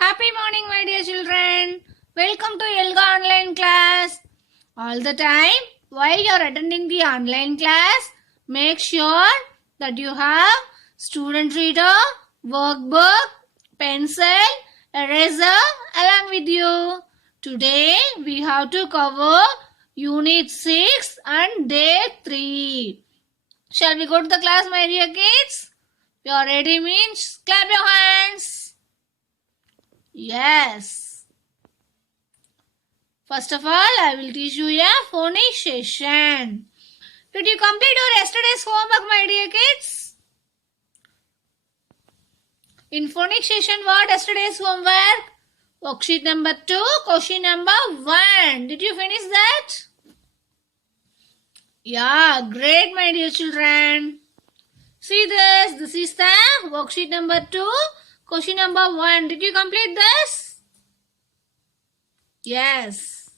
Happy morning, my dear children. Welcome to Elga online class. All the time, while you are attending the online class, make sure that you have student reader, workbook, pencil, eraser along with you. Today, we have to cover Unit 6 and Day 3. Shall we go to the class, my dear kids? You are ready means clap your hands. Yes. First of all, I will teach you a phonication. Did you complete your yesterday's homework, my dear kids? In phonication, what yesterday's homework? Worksheet number 2, question number 1. Did you finish that? Yeah, great, my dear children. See this. This is the worksheet number 2. Question number 1. Did you complete this? Yes.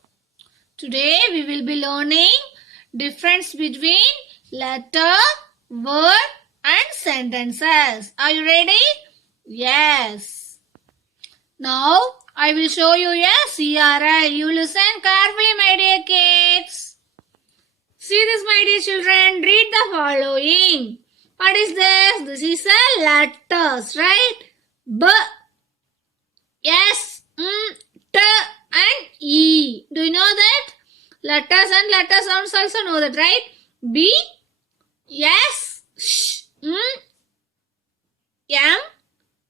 Today we will be learning difference between letter, word and sentences. Are you ready? Yes. Now I will show you a CRI. You listen carefully, my dear kids. See this, my dear children. Read the following. What is this? This is a letters, right? B, S, M, T and E. Do you know that? Letters and letter sounds also know that, right? B, S, Sh, M, M,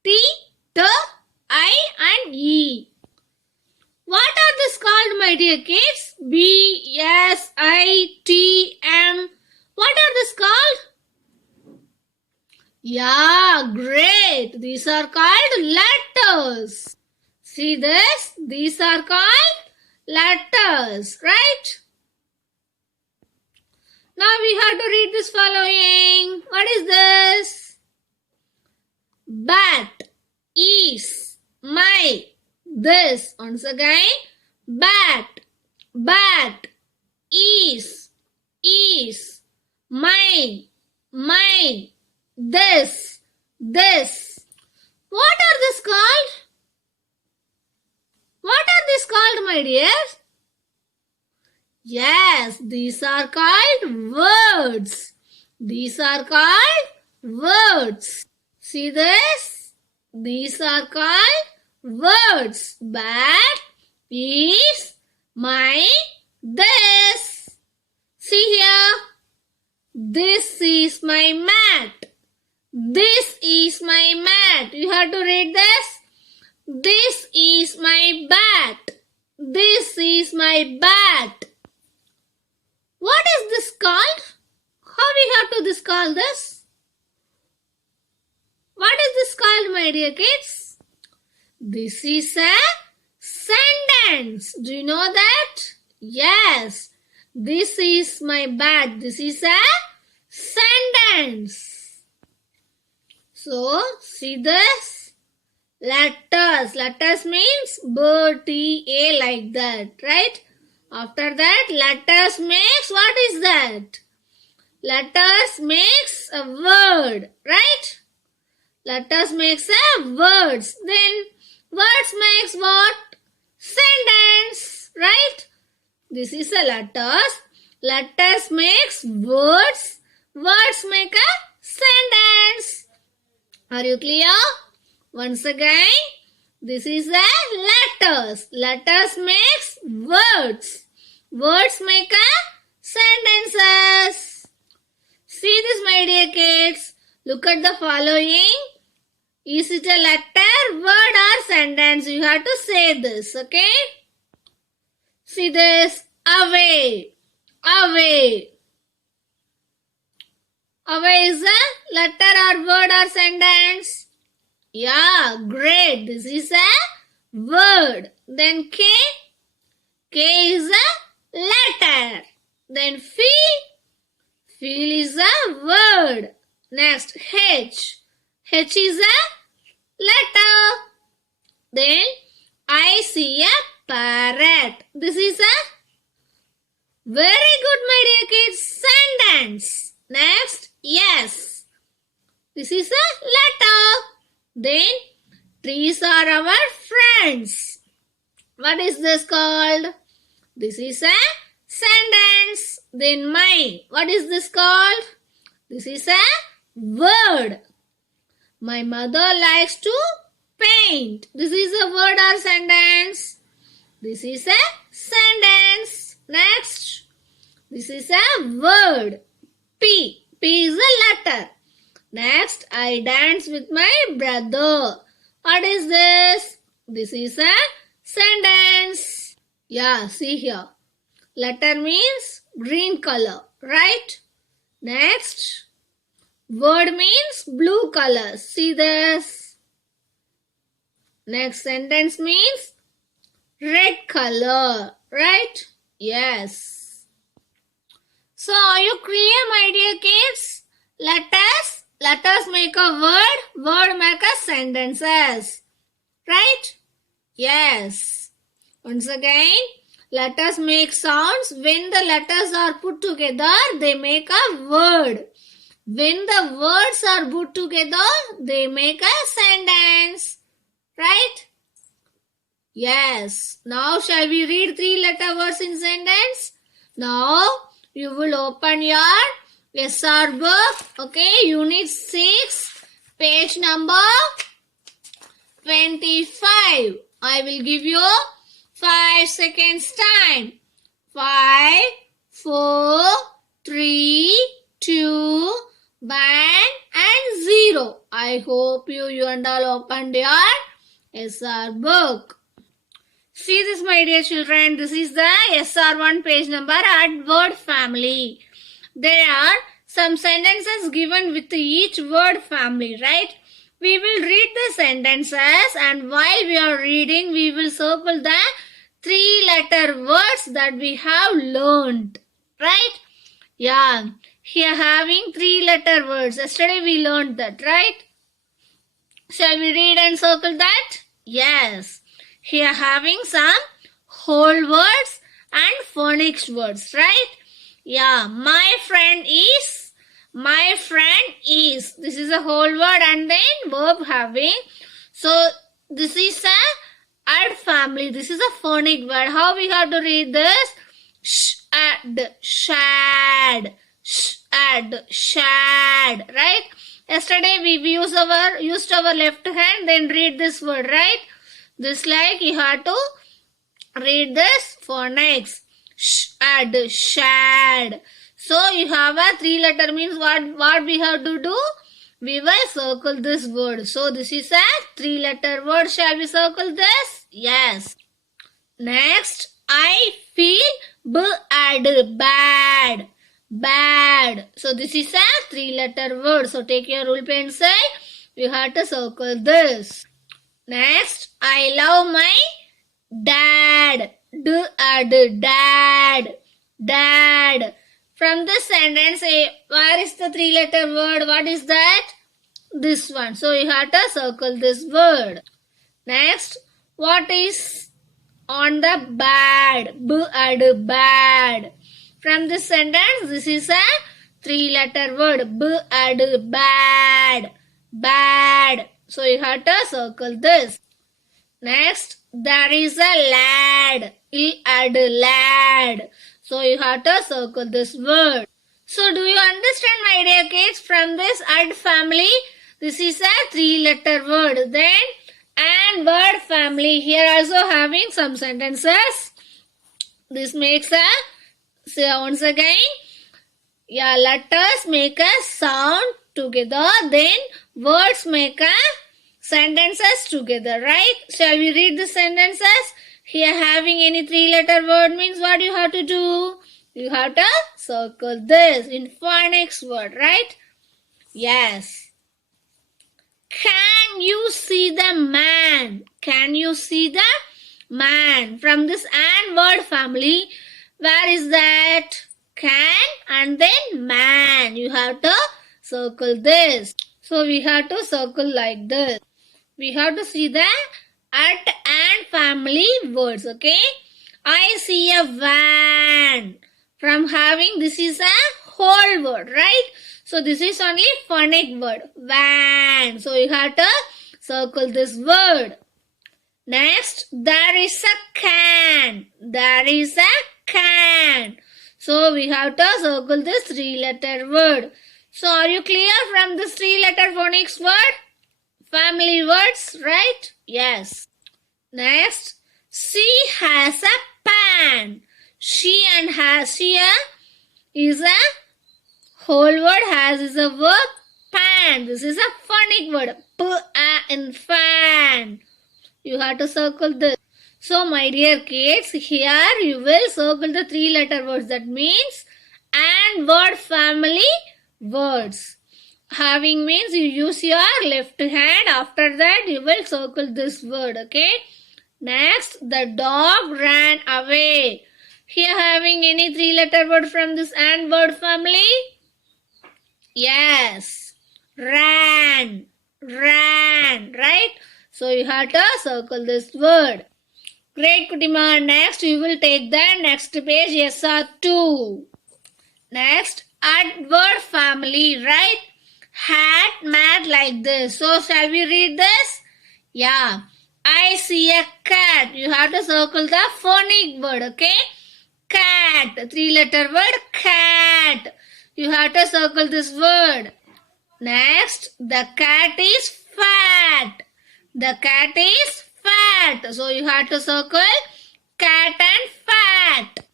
T, T, I and E. What are these called, my dear kids? B, S, I, T, M. What are these called? Yeah, great. These are called letters. See this? These are called letters, right? Now we have to read this following. What is this? Bat, is, my. This. Once again. Bat, bat, is, my, mine. This. What are these called? What are these called, my dear? Yes, these are called words. These are called words. See this? These are called words. Bat, is, my, this. See here. This is my mat. This is my mat. You have to read this. This is my bat. This is my bat. What is this called? How we have to this call this? What is this called, my dear kids? This is a sentence. Do you know that? Yes. This is my bat. This is a sentence. So, see this? Letters. Letters means B, T, A like that, right? After that, letters makes, what is that? Letters makes a word, right? Letters makes a words. Then, words makes what? Sentence, right? This is a letters. Letters makes words. Words make a sentence. Are you clear? Once again, this is a letters. Letters makes words. Words make a sentences. See this, my dear kids. Look at the following. Is it a letter, word or sentence? You have to say this, okay? See this. Away. Away. Away is a letter or word or sentence? Yeah, great. This is a word. Then K. K is a letter. Then feel. Feel is a word. Next H. H is a letter. Then I see a parrot. This is a very good, my dear kids. Sentence. Next, yes. This is a letter. Then Trees are our friends. What is this called? This is a sentence. Then mine. What is this called? This is a word. My mother likes to paint. This is a word or sentence. This is a sentence. Next. This is a word. P. P is a letter. Next, I dance with my brother. What is this? This is a sentence. Yeah, see here. Letter means green color, right? Next, word means blue color. See this? Next sentence means red color, right? Yes. So, are you clear, my dear kids? Let us make a word make a sentences, right? Yes. Once again, let us make sounds. When the letters are put together, they make a word. When the words are put together, they make a sentence, right? Yes. Now, shall we read 3-letter words in sentence? Now, you will open your SR book, okay, unit 6, page number 25. I will give you 5 seconds time. 5, 4, 3, 2, 1 and 0. I hope you and all opened your SR book. See this, my dear children. This is the SR1 page number at word family. There are some sentences given with each word family, right? We will read the sentences, and while we are reading, we will circle the 3-letter words that we have learned, right? Yeah, here having 3-letter words. Yesterday we learned that, right? Shall we read and circle that? Yes. Here having some whole words and phonics words, right? Yeah, my friend is. This is a whole word and then verb having. So, this is a add family. This is a phonic word. How we have to read this? Shad, right? Yesterday we used our left hand, then read this word, right? This like you have to read this phonics. Shad. So you have a 3-letter means what we have to do? We will circle this word. So this is a 3-letter word. Shall we circle this? Yes. Next, I feel bad. Bad. So this is a 3-letter word. So take your rule pencil. You have to circle this. Next, I love my dad. Dad. From this sentence, where is the 3-letter word? What is that? This one. So you have to circle this word. Next, what is on the bad? Bad. From this sentence, this is a 3-letter word. Bad. So you have to circle this. Next, there is a lad. Lad. So you have to circle this word. So do you understand, my dear kids? From this add family, this is a 3-letter word. Then and word family. Here also having some sentences. This makes a, say once again, yeah, letters make a sound together. Then words make a sentences together, right? Shall we read the sentences? Here having any 3-letter word means what you have to do? You have to circle this in phonics word, right? Yes. Can you see the man? Can you see the man? From this and word family, where is that? Can and then man. You have to circle this. So we have to circle like this. We have to see the at and family words, okay? I see a van. From having, this is a whole word, right? So this is only phonic word, van. So you have to Circle this word. Next, there is a can. There is a can. So we have to circle this 3-letter word. So are you clear from this 3-letter phonics word? Family words, right? Yes. Next, she has a pan. She and has here is a whole word, has is a verb, pan. This is a phonic word. P-A-N, fan. You have to circle this. So my dear kids, here you will circle the 3-letter words. That means and word family words. Having means you use your left hand. After that you will circle this word. Okay. Next, the dog ran away. Here having any 3-letter word from this and word family? Yes. Ran. Ran. Right? So you have to circle this word. Great, Kutima. Next, we will take the next page, SR2. Next, adverb family, right? Hat, mat, like this. So, shall we read this? Yeah. I see a cat. You have to circle the phonic word, okay? Cat. 3-letter word, cat. You have to circle this word. Next, the cat is fat. The cat is fat. So you have to circle cat and fat.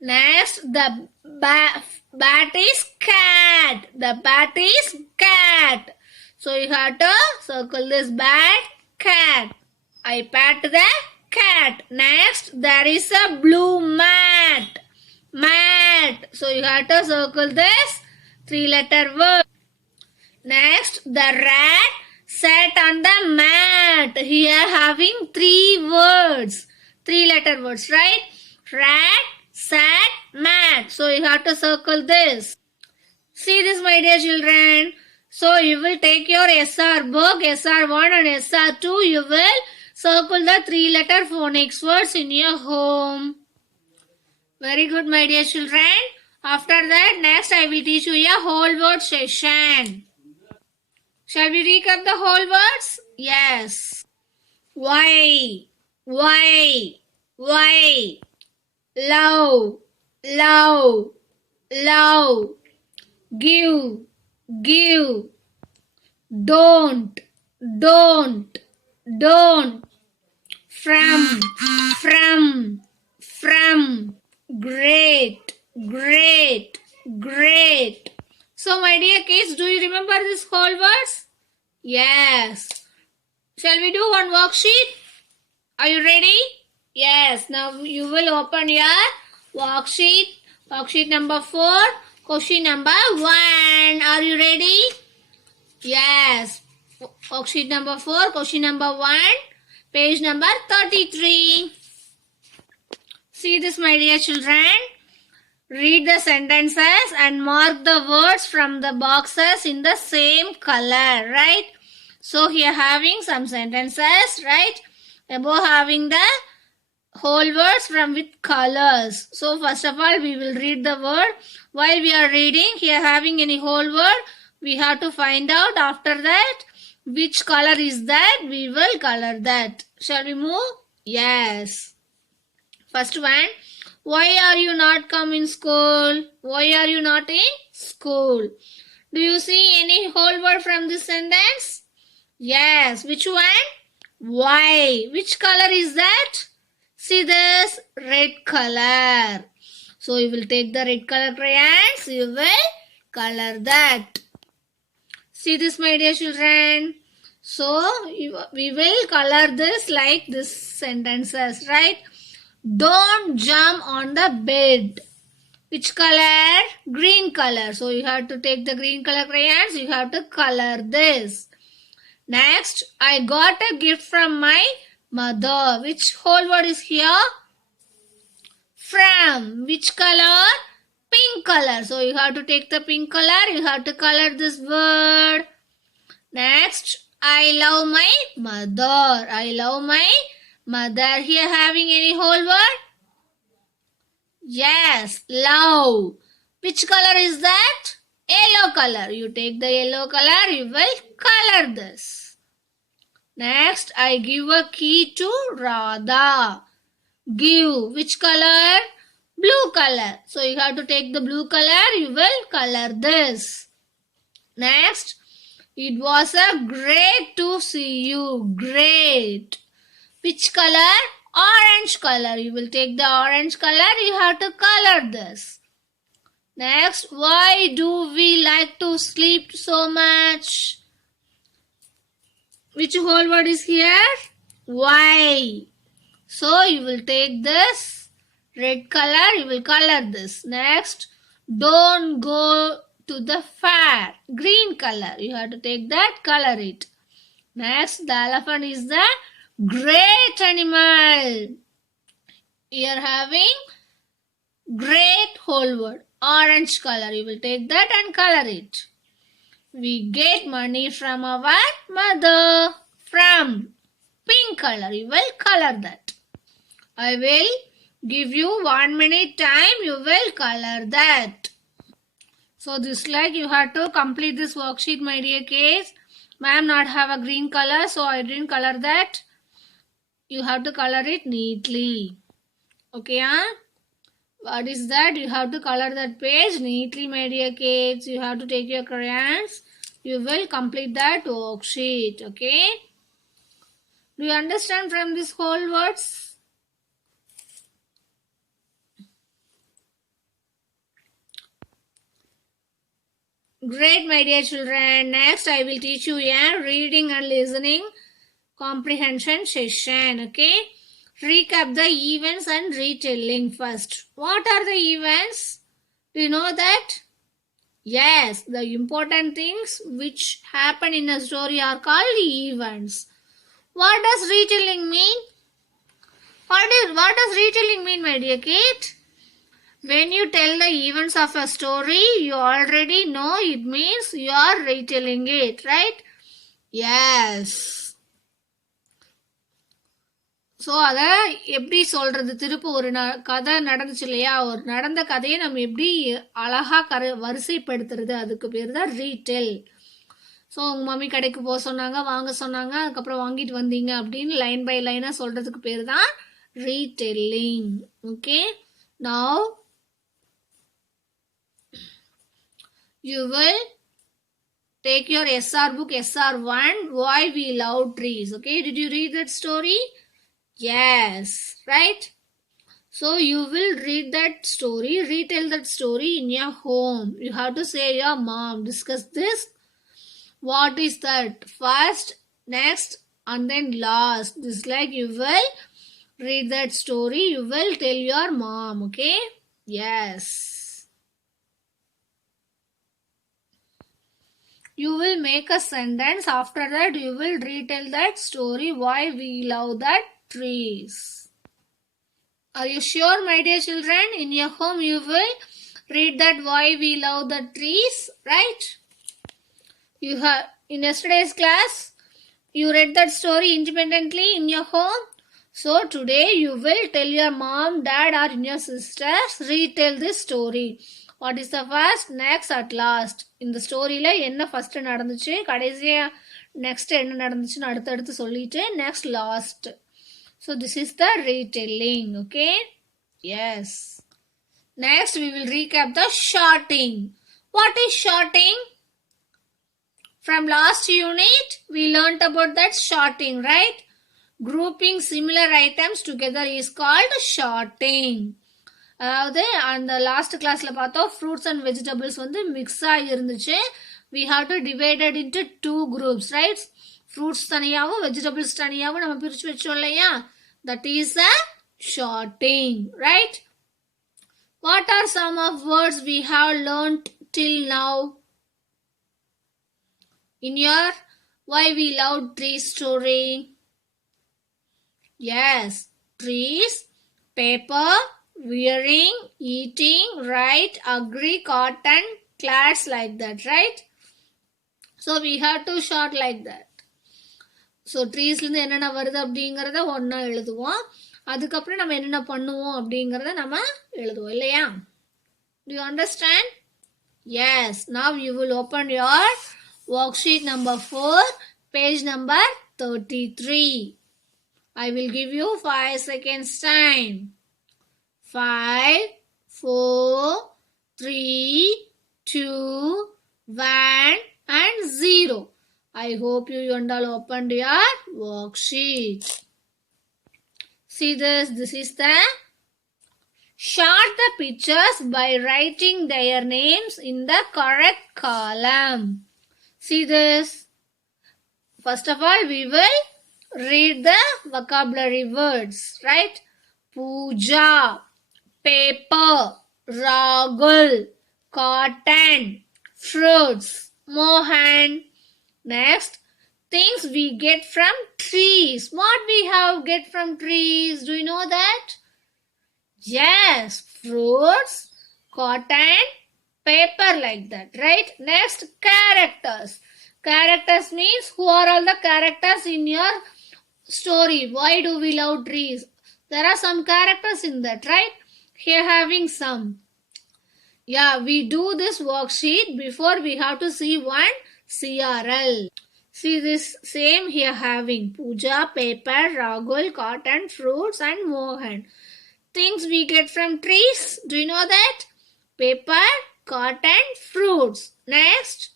Next, the bat is cat. The bat is cat. So you have to circle this bat, cat. I pat the cat. Next, there is a blue mat. Mat. So you have to circle this 3-letter word. Next, the rat sat on the mat. Here having 3 words. 3-letter words, right? Rat, sat, mat. So you have to circle this. See this, my dear children. So you will take your SR book, SR1 and SR2. You will circle the 3-letter phonics words in your home. Very good, my dear children. After that, next I will teach you a whole word session. Shall we recap the whole words? Yes. Why? Love, give, don't, from, great. So my dear kids, do you remember this whole words? Yes. Shall we do one worksheet? Are you ready? Yes. Now you will open your worksheet. Worksheet number 4. Question number 1. Are you ready? Yes. Worksheet number 4. Question number 1. Page number 33. See this, my dear children. Read the sentences and mark the words from the boxes in the same color, right? So here having some sentences, right? Above having the whole words from with colors. So first of all, we will read the word. While we are reading, here having any whole word, we have to find out after that which color is that. We will color that. Shall we move? Yes. First one. Why are you not come in school? Why are you not in school? Do you see any whole word from this sentence? Yes. Which one? Why? Which color is that? See this? Red color. So you will take the red color crayons. You will color that. See this, my dear children. So we will color this like this sentences, right? Don't jump on the bed. Which color? Green color. So you have to take the green color crayons. You have to color this. Next, I got a gift from my mother. Which whole word is here? From. Which color? Pink color. So you have to take the pink color. You have to color this word. Next, I love my mother. I love my mother. Here having any whole word? Yes, love. Which color is that? Yellow color. You take the yellow color, you will color this. Next, I give a key to Radha. Give. Which color? Blue color. So you have to take the blue color. You will color this. Next, it was a great to see you. Great. Which color? Orange color. You will take the orange color. You have to color this. Next, why do we like to sleep so much? Which whole word is here? Why? So you will take this red color, you will color this. Next, don't go to the fair. Green color, you have to take that, color it. Next, the elephant is the great animal. You are having great whole word. Orange color, you will take that and color it. We get money from our mother. From. Pink color, you will color that. I will give you 1 minute time, you will color that. So this like you have to complete this worksheet, my dear kids. Ma'am not have a green color, so I didn't color that. You have to color it neatly. Okay, huh? What is that? You have to color that page neatly, my dear kids. You have to take your crayons. You will complete that worksheet. Okay? Do you understand from these whole words? Great, my dear children. Next, I will teach you a reading and listening comprehension session. Okay? Recap the events and retelling first. What are the events? Do you know that? Yes, the important things which happen in a story are called events. What does retelling mean? What does retelling mean, my dear kid? When you tell the events of a story, you already know it means you are retelling it, right? Yes. So அதை எப்படி சொல்கிறது, திருப்ப ஒரு கதை நடந்துச்சு இல்லையா, ஒரு நடந்த கதையை நம்ம எப்படி அழகாக வரிசைப்படுத்துறது, அதுக்கு பேர் தான் ரீடெல். ஸோ உங்கள் மம்மி கடைக்கு போக சொன்னாங்க, வாங்க சொன்னாங்க, அதுக்கப்புறம் வாங்கிட்டு வந்தீங்க அப்படின்னு லைன் பை லைனாக சொல்கிறதுக்கு பேர் தான் retelling. Okay, now you will take your SR book, SR1, Why We Love Trees. Okay, did you read that story? Yes, right? So you will read that story, retell that story in your home. You have to say your mom, discuss this. What is that? First, next, and then last. This like you will read that story, you will tell your mom. Okay? Yes. You will make a sentence. After that, you will retell that story, why we love that trees. Are you sure, my dear children? In your home, you will read that why we love the trees, right? You have in yesterday's class, you read that story independently in your home. So today, you will tell your mom, dad, or your sisters, retell this story. What is the first, next, at last? இந்த ஸ்டோரியில என்ன first நடந்துச்சு, கடைசியா next என்ன நடந்துச்சுன்னு அடுத்தடுத்து சொல்லிட்டு next last. So this is the retelling. Okay, yes. Next we will recap the shorting. What is shorting? From last unit we learnt about that shorting, right? Grouping similar items together is called shorting. அதாவது அந்த last கிளாஸ்ல பார்த்தோம், fruits and vegetables வந்து mix ஆகி இருந்துச்சு. We have to divided into 2 groups, right? Fruits தனியாகவும் vegetables தனியாகவும் நம்ம பிரிச்சு வச்சோம் இல்லையா? That is a sorting, right? What are some of words we have learnt till now in your why we love trees story? Yes, trees, paper, wearing, eating, write, agree, cotton, class, like that, right? So we have to short like that. So trees ல இருந்து என்னென்ன வருது அப்படிங்கறத ஒண்ணா எழுதுவோம், அதுக்கப்புறம் நம்ம என்னென்ன பண்ணுவோம் அப்படிங்கறத நம்ம எழுதுவோம் இல்லையா? Do you understand? Yes. Now you will open your worksheet number 4, page number 33. I will give you 5 seconds time. 5, 4, 3, 2, 1 and 0. I hope you all opened your worksheet. See this. This is the sort the pictures by writing their names in the correct column. See this. First of all, we will read the vocabulary words, right? Puja, paper, Rahul, cotton, fruits, Mohan. Next, things we get from trees. What we have get from trees? Do you know that? Yes, fruits, cotton, paper like that, right? Next, characters. Characters means who are all the characters in your story. Why do we love trees? There are some characters in that, right? Here having some. Yeah, we do this worksheet before we have to see one CRL. See this same here having Puja, paper, Rahul, cotton, fruits and Mohan. Things we get from trees. Do you know that? Paper, cotton, fruits. Next,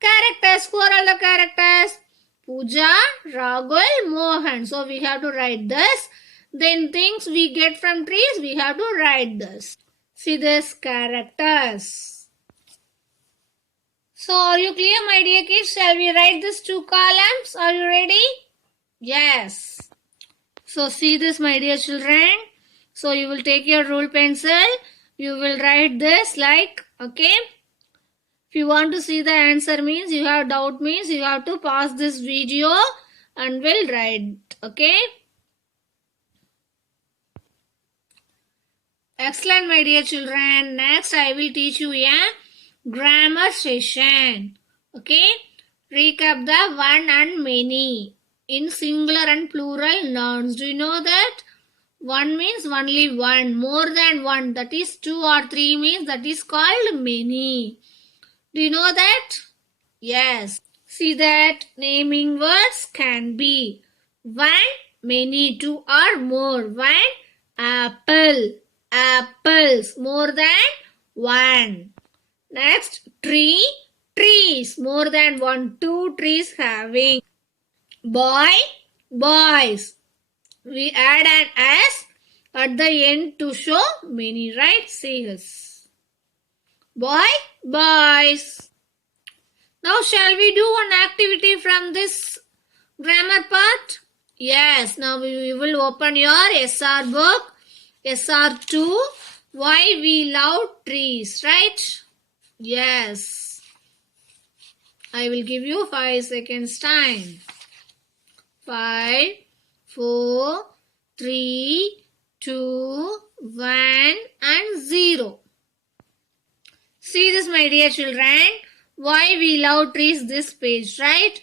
characters. Who are all the characters? Puja, Rahul, Mohan. So we have to write this. Then things we get from trees, we have to write this. See this, characters. So are you clear, my dear kids? Shall we write these 2 columns? Are you ready? Yes. So see this, my dear children. So you will take your rule pencil. You will write this like, okay. If you want to see the answer means, you have doubt means, you have to pause this video and will write, okay. Excellent, my dear children. Next, I will teach you a grammar session. Okay. Recap the one and many in singular and plural nouns. Do you know that? One means only one. More than one. That is 2 or 3 means that is called many. Do you know that? Yes. See that naming words can be one, many, 2 or more. One, apple. Apples, more than one. Next, tree, trees, more than one. 2 trees having. Boy, boys. We add an S at the end to show many, right? See this. Boy, boys. Now shall we do one activity from this grammar part? Yes, now we will open your SR book. SR2, why we love trees, right? Yes. I will give you 5 seconds time. 5, 4, 3, 2, 1 and 0. See this, my dear children. Why we love trees, this page, right?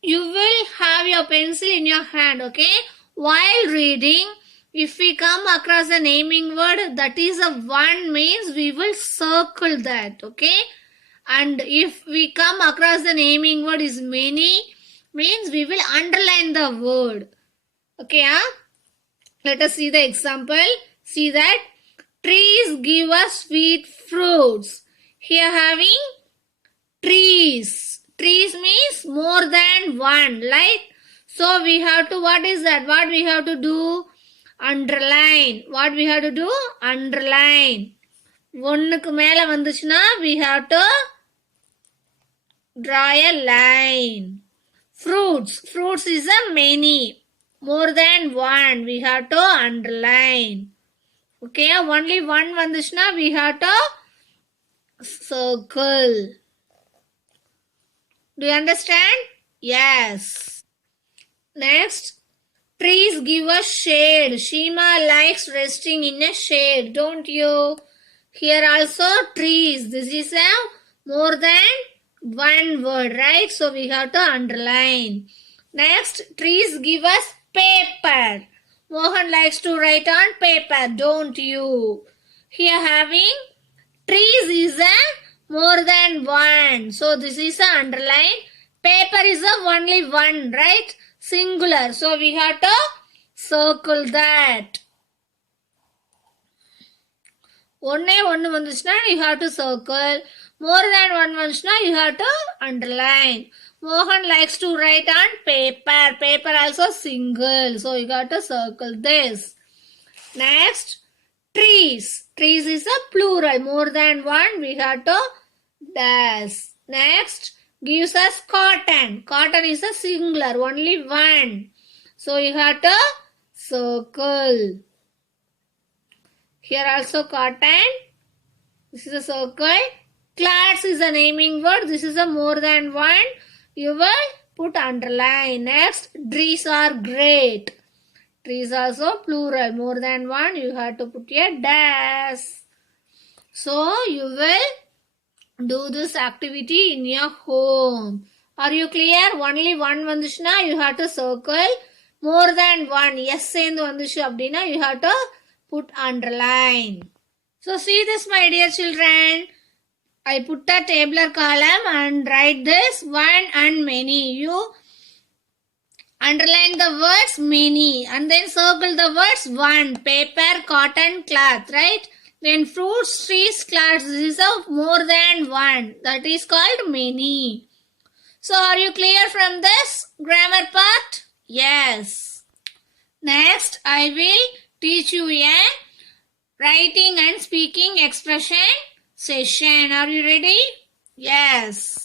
You will have your pencil in your hand, okay? While reading, if we come across a naming word that is a one means we will circle that, okay? And if we come across the naming word is many means we will underline the word. Okay, let us see the example. See that trees give us sweet fruits. Here having trees. Trees means more than one, right? So we have to, what is that? What we have to do? Underline. What we have to do? Underline. ஒன்னுக்கு மேல வந்துச்சுனா we have to draw a line. Fruits. Fruits is a many. More than one. We have to underline. Okay, only one வந்துச்சுனா we have to circle. Do you understand? Yes. Next. Trees give us shade. Shima likes resting in a shade, don't you? Here also trees. This is a more than one word, right? So we have to underline. Next, trees give us paper. Mohan likes to write on paper, don't you? Here having trees is a more than one. So this is a underline. Paper is the only one, right? Singular. So we have to circle that. ஒன்னே ஒன்னு வந்துச்சுன்னா you have to circle. More than one வந்துச்சுன்னா you have to underline. Mohan likes to write on paper. Paper also single. So you got to circle this. Next, trees. Trees is a plural. More than one we have to dash. Next, gives us cotton. Cotton is a singular. Only one. So you have to circle. Here also cotton. This is a circle. Clouds is a naming word. This is a more than one. You will put underline. Next, trees are great. Trees also plural. More than one. You have to put a dash. So you will do this activity in your home. Are you clear? Only one vandushna you have to circle. More than one. Yes endu vandushu abdina you have to put underline. So see this, my dear children. I put a tabular column and write this one and many. You underline the words many and then circle the words one. Paper, cotton, cloth, right? Then fruits, trees, clouds. This is a more than one. That is called many. So are you clear from this grammar part? Yes. Next, I will teach you a writing and speaking expression session. Are you ready? Yes.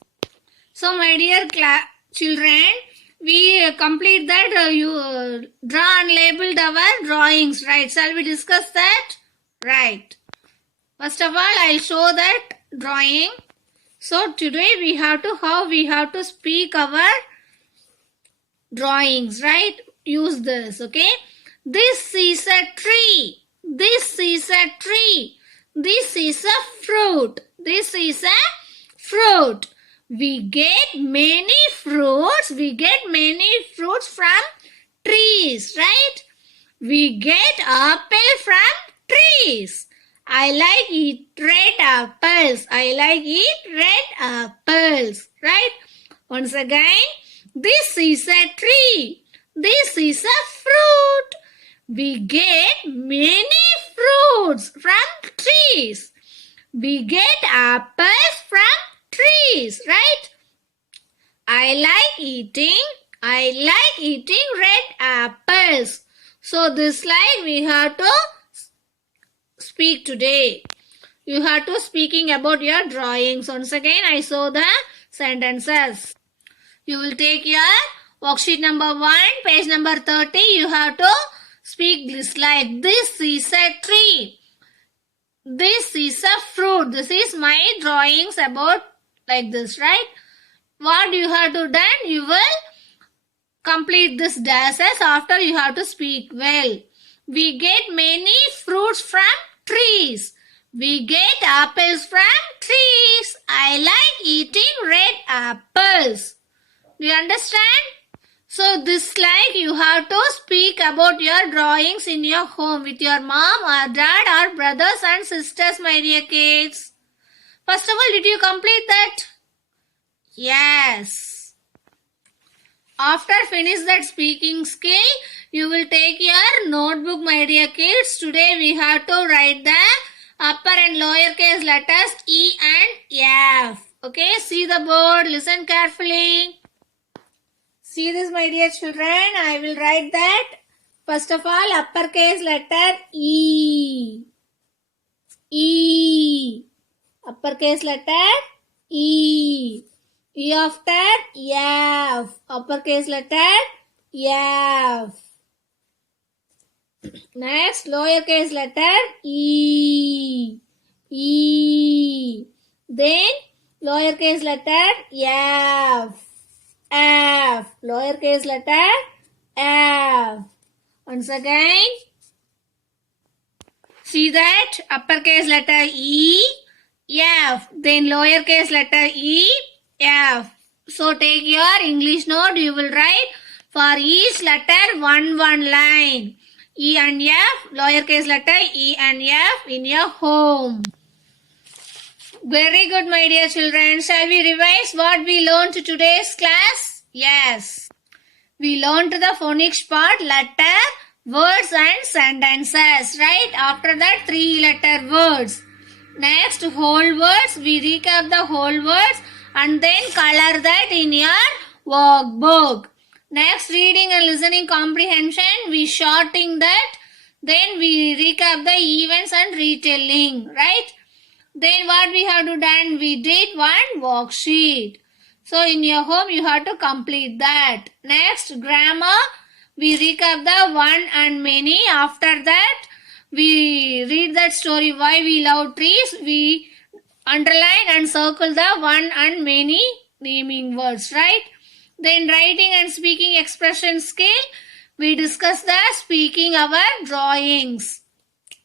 So my dear children, we complete that. You draw and labeled our drawings, right? Shall we discuss that? Right. First of all, I'll show that drawing. So today we have to speak our drawings, right? Use this, okay? This is a tree. This is a tree. This is a fruit. This is a fruit. We get many fruits. We get many fruits from trees, right? We get apple from trees. I like eat red apples. I like eat red apples, right? Once again, this is a tree. This is a fruit. We get many fruits from trees. We get apples from trees, right? I like eating red apples. So this slide we have to speak today. You have to speaking about your drawings. Once again, I show the sentences. You will take your worksheet number 1, page number 30. You have to speak this like this is a tree. This is a fruit. This is my drawings about like this, right? What you have to do? You will complete this dashes after you have to speak well. We get many fruits from trees. We get apples from trees. I like eating red apples. Do you understand? So this like you have to speak about your drawings in your home with your mom or dad or brothers and sisters, my dear kids. First of all, did you complete that? Yes. After finish that speaking skill, you will take your notebook, my dear kids. Today we have to write the upper and lower case letters E and F. Okay, see the board, listen carefully. See this, my dear children. I will write that. First of all, uppercase letter E. E. Uppercase letter E. E after F. Uppercase letter F. Next, lowercase letter E. E. Then, lowercase letter F. F. Lowercase letter F. Once again, see that uppercase letter E, F. Then lowercase letter E, F. So take your English note. You will write for each letter one line. E and F, lowercase letter E and F in your home. Very good, my dear children. Shall we revise what we learned to today's class? Yes. We learned the phonics part, letter, words and sentences, right? After that, 3-letter words. Next, whole words. We recap the whole words and then color that in your workbook. Next, reading and listening comprehension. We shorting that. Then we recap the events and retelling, right? Then what we have to done? We did one worksheet. So in your home you have to complete that. Next, grammar. We recap the one and many. After that, we read that story why we love trees. We underline and circle the one and many naming words, right? Then writing and speaking expression skill. We discuss the speaking our drawings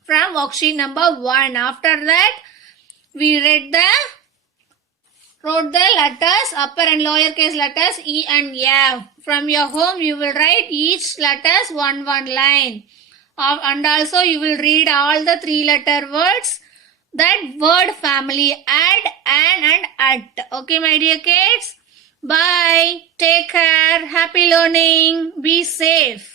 from worksheet number 1. After that, we wrote the letters, upper and lower case letters E and F. From your home, you will write each letters one line. And also you will read all the 3-letter words, that word family, add, an and at. Okay, my dear kids? Bye. Take care. Happy learning. Be safe.